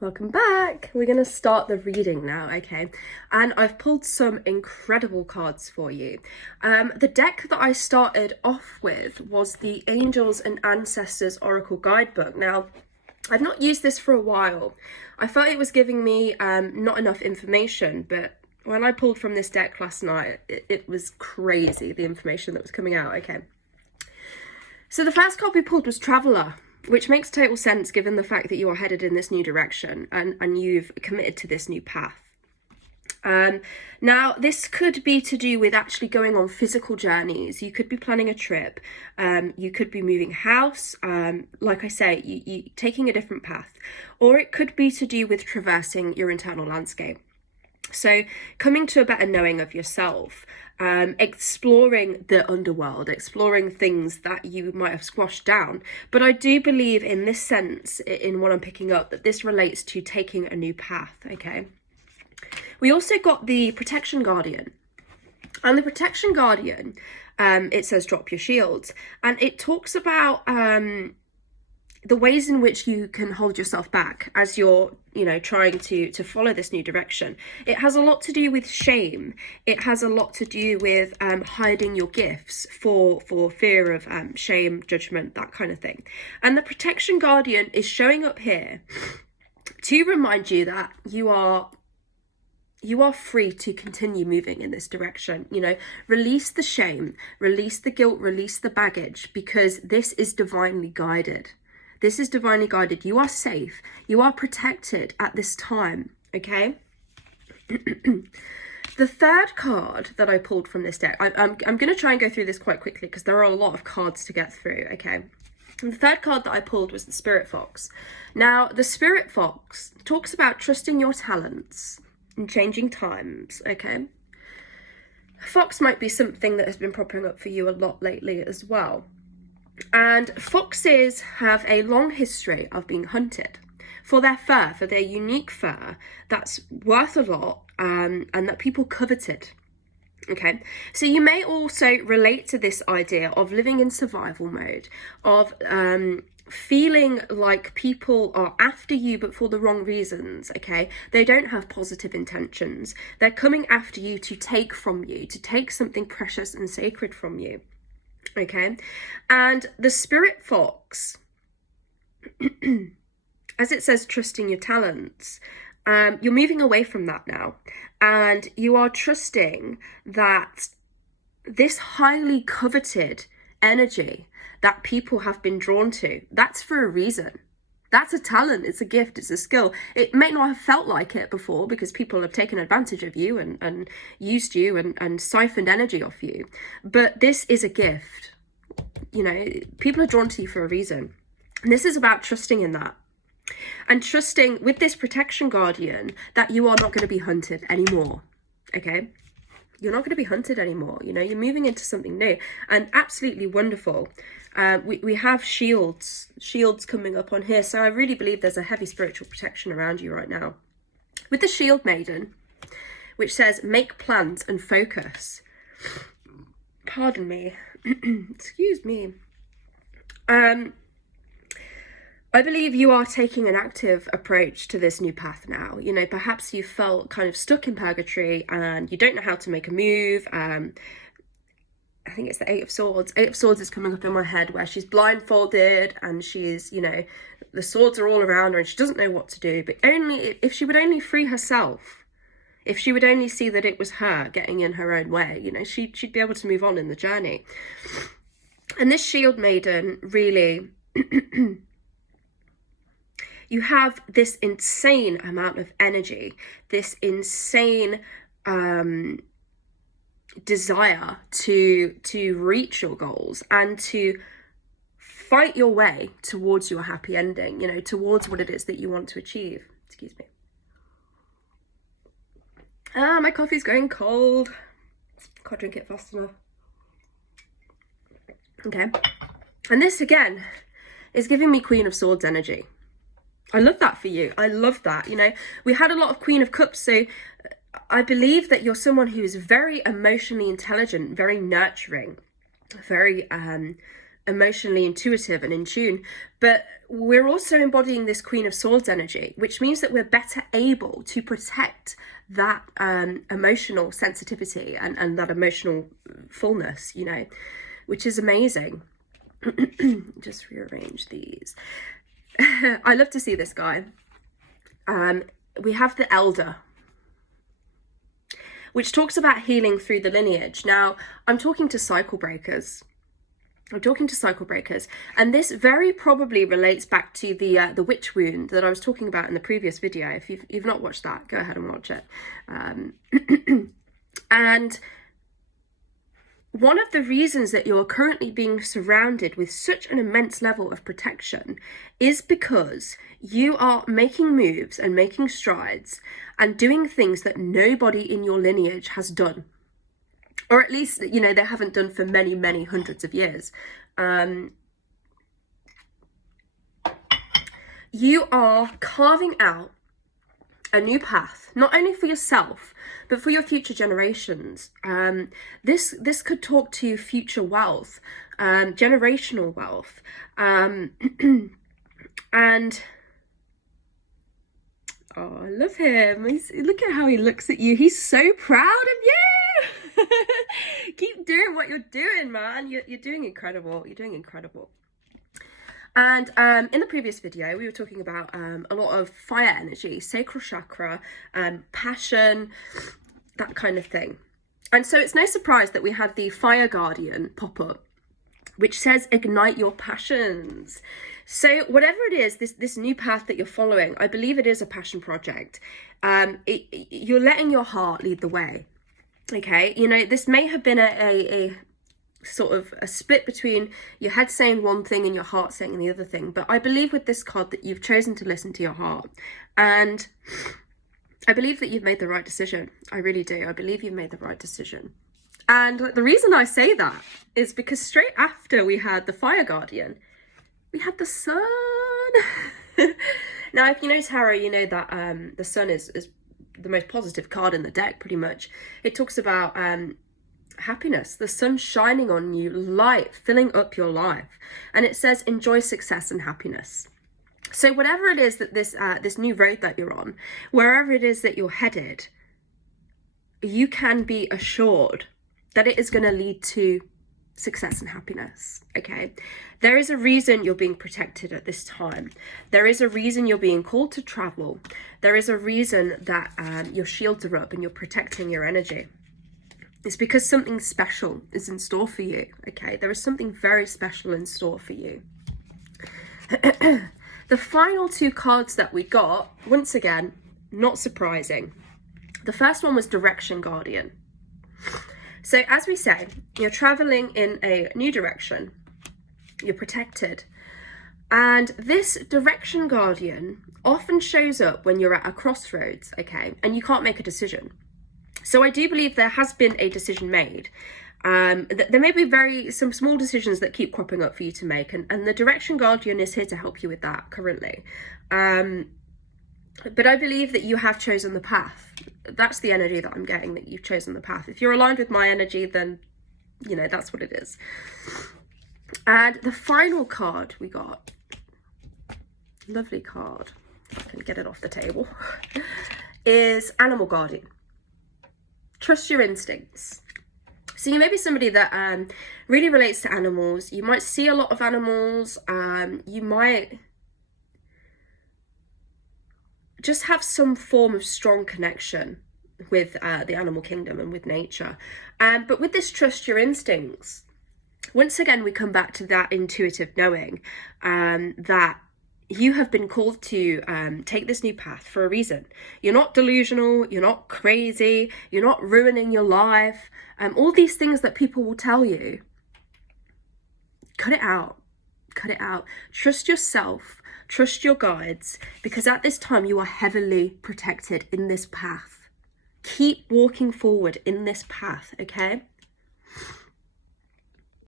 Welcome back. We're going to start the reading now, okay? And I've pulled some incredible cards for you. The deck that I started off with was the Angels and Ancestors Oracle Guidebook. Now, I've not used this for a while. I felt it was giving me not enough information, but when I pulled from this deck last night, it was crazy, the information that was coming out, okay? So the first card we pulled was Traveller, which makes total sense given the fact that you are headed in this new direction and you've committed to this new path. Now, this could be to do with actually going on physical journeys. You could be planning a trip. You could be moving house. Like I say, you taking a different path. Or it could be to do with traversing your internal landscape. So coming to a better knowing of yourself, exploring the underworld, exploring things that you might have squashed down. But I do believe in this sense, in what I'm picking up, that this relates to taking a new path, okay? We also got the Protection Guardian. And the Protection Guardian, it says drop your shields. And it talks about the ways in which you can hold yourself back as you're, trying to follow this new direction. It has a lot to do with shame. It has a lot to do with hiding your gifts for fear of shame, judgment, that kind of thing. And the Protection Guardian is showing up here to remind you that you are free to continue moving in this direction. Release the shame, release the guilt, release the baggage, because this is divinely guided. This is divinely guided. You are safe. You are protected at this time, okay? The third card that I pulled from this deck, I'm going to try and go through this quite quickly because there are a lot of cards to get through, okay? And the third card that I pulled was the Spirit Fox. Now, the Spirit Fox talks about trusting your talents in changing times, okay? Fox might be something that has been popping up for you a lot lately as well. And foxes have a long history of being hunted for their fur, for their unique fur that's worth a lot, and that people coveted. Okay, so you may also relate to this idea of living in survival mode, of feeling like people are after you but for the wrong reasons, okay? They don't have positive intentions. They're coming after you to take from you, to take something precious and sacred from you. Okay, and the Spirit Fox, as it says, trusting your talents, you're moving away from that now, and you are trusting that this highly coveted energy that people have been drawn to, that's for a reason. That's a talent, it's a gift, it's a skill. It may not have felt like it before because people have taken advantage of you and used you and siphoned energy off you. But this is a gift. People are drawn to you for a reason. And this is about trusting in that. And trusting with this Protection Guardian that you are not going to be hunted anymore. Okay? You're not going to be hunted anymore. You're moving into something new and absolutely wonderful. We have shields coming up on here. So I really believe there's a heavy spiritual protection around you right now. With the Shield Maiden, which says, make plans and focus. Pardon me. Excuse me. I believe you are taking an active approach to this new path now. Perhaps you felt kind of stuck in purgatory and you don't know how to make a move. I think it's the Eight of Swords. Eight of Swords is coming up in my head where she's blindfolded and she's, the swords are all around her and she doesn't know what to do. But only if she would only free herself, if she would only see that it was her getting in her own way, she'd be able to move on in the journey. And this Shield Maiden, really, you have this insane amount of energy, this insane desire to reach your goals and to fight your way towards your happy ending, towards what it is that you want to achieve. Excuse me. My coffee's going cold. Can't drink it fast enough. Okay. And this again is giving me Queen of Swords energy. I love that for you. I love that. We had a lot of Queen of Cups, so I believe that you're someone who is very emotionally intelligent, very nurturing, very emotionally intuitive and in tune, but we're also embodying this Queen of Swords energy, which means that we're better able to protect that emotional sensitivity and that emotional fullness, you know, which is amazing. Just rearrange these. I love to see this guy. We have the Elder, which talks about healing through the lineage. Now, I'm talking to cycle breakers. And this very probably relates back to the witch wound that I was talking about in the previous video. If you've not watched that, go ahead and watch it. And one of the reasons that you're currently being surrounded with such an immense level of protection is because you are making moves and making strides and doing things that nobody in your lineage has done. Or at least, you know, they haven't done for many, many hundreds of years. You are carving out a new path, not only for yourself, but for your future generations. This could talk to future wealth, generational wealth. And, oh, I love him. Look at how he looks at you. He's so proud of you. Keep doing what you're doing, man. You're doing incredible. You're doing incredible. And in the previous video, we were talking about a lot of fire energy, sacral chakra, passion, that kind of thing. And so it's no surprise that we had the Fire Guardian pop up, which says ignite your passions. So whatever it is, this new path that you're following, I believe it is a passion project. You're letting your heart lead the way. Okay, you know, this may have been a sort of a split between your head saying one thing and your heart saying the other thing. But I believe with this card that you've chosen to listen to your heart. And I believe that you've made the right decision. I really do. I believe you've made the right decision. And the reason I say that is because straight after we had the Fire Guardian, we had the Sun. Now, if you know tarot, you know that the Sun is the most positive card in the deck, pretty much. It talks about happiness, the sun shining on you, light filling up your life, and it says enjoy success and happiness. So whatever it is that this new road that you're on, wherever it is that you're headed, you can be assured that it is going to lead to success and happiness. Okay, there is a reason you're being protected at this time. There is a reason you're being called to travel. There is a reason that your shields are up and you're protecting your energy. It's because something special is in store for you. Okay, there is something very special in store for you. The final two cards that we got, once again, not surprising. The first one was Direction Guardian. So as we say, you're traveling in a new direction. You're protected. And this Direction Guardian often shows up when you're at a crossroads, okay, and you can't make a decision. So I do believe there has been a decision made. There may be some small decisions that keep cropping up for you to make, and the Direction Guardian is here to help you with that currently. But I believe that you have chosen the path. That's the energy that I'm getting, that you've chosen the path. If you're aligned with my energy, then, you know, that's what it is. And the final card we got, lovely card, if I can get it off the table, is Animal Guardian. Trust your instincts. So you may be somebody that really relates to animals. You might see a lot of animals. You might just have some form of strong connection with the animal kingdom and with nature. But with this trust your instincts, once again, we come back to that intuitive knowing that you have been called to take this new path for a reason. You're not delusional, you're not crazy, you're not ruining your life. All these things that people will tell you, cut it out, cut it out. Trust yourself, trust your guides, because at this time you are heavily protected in this path. Keep walking forward in this path, okay?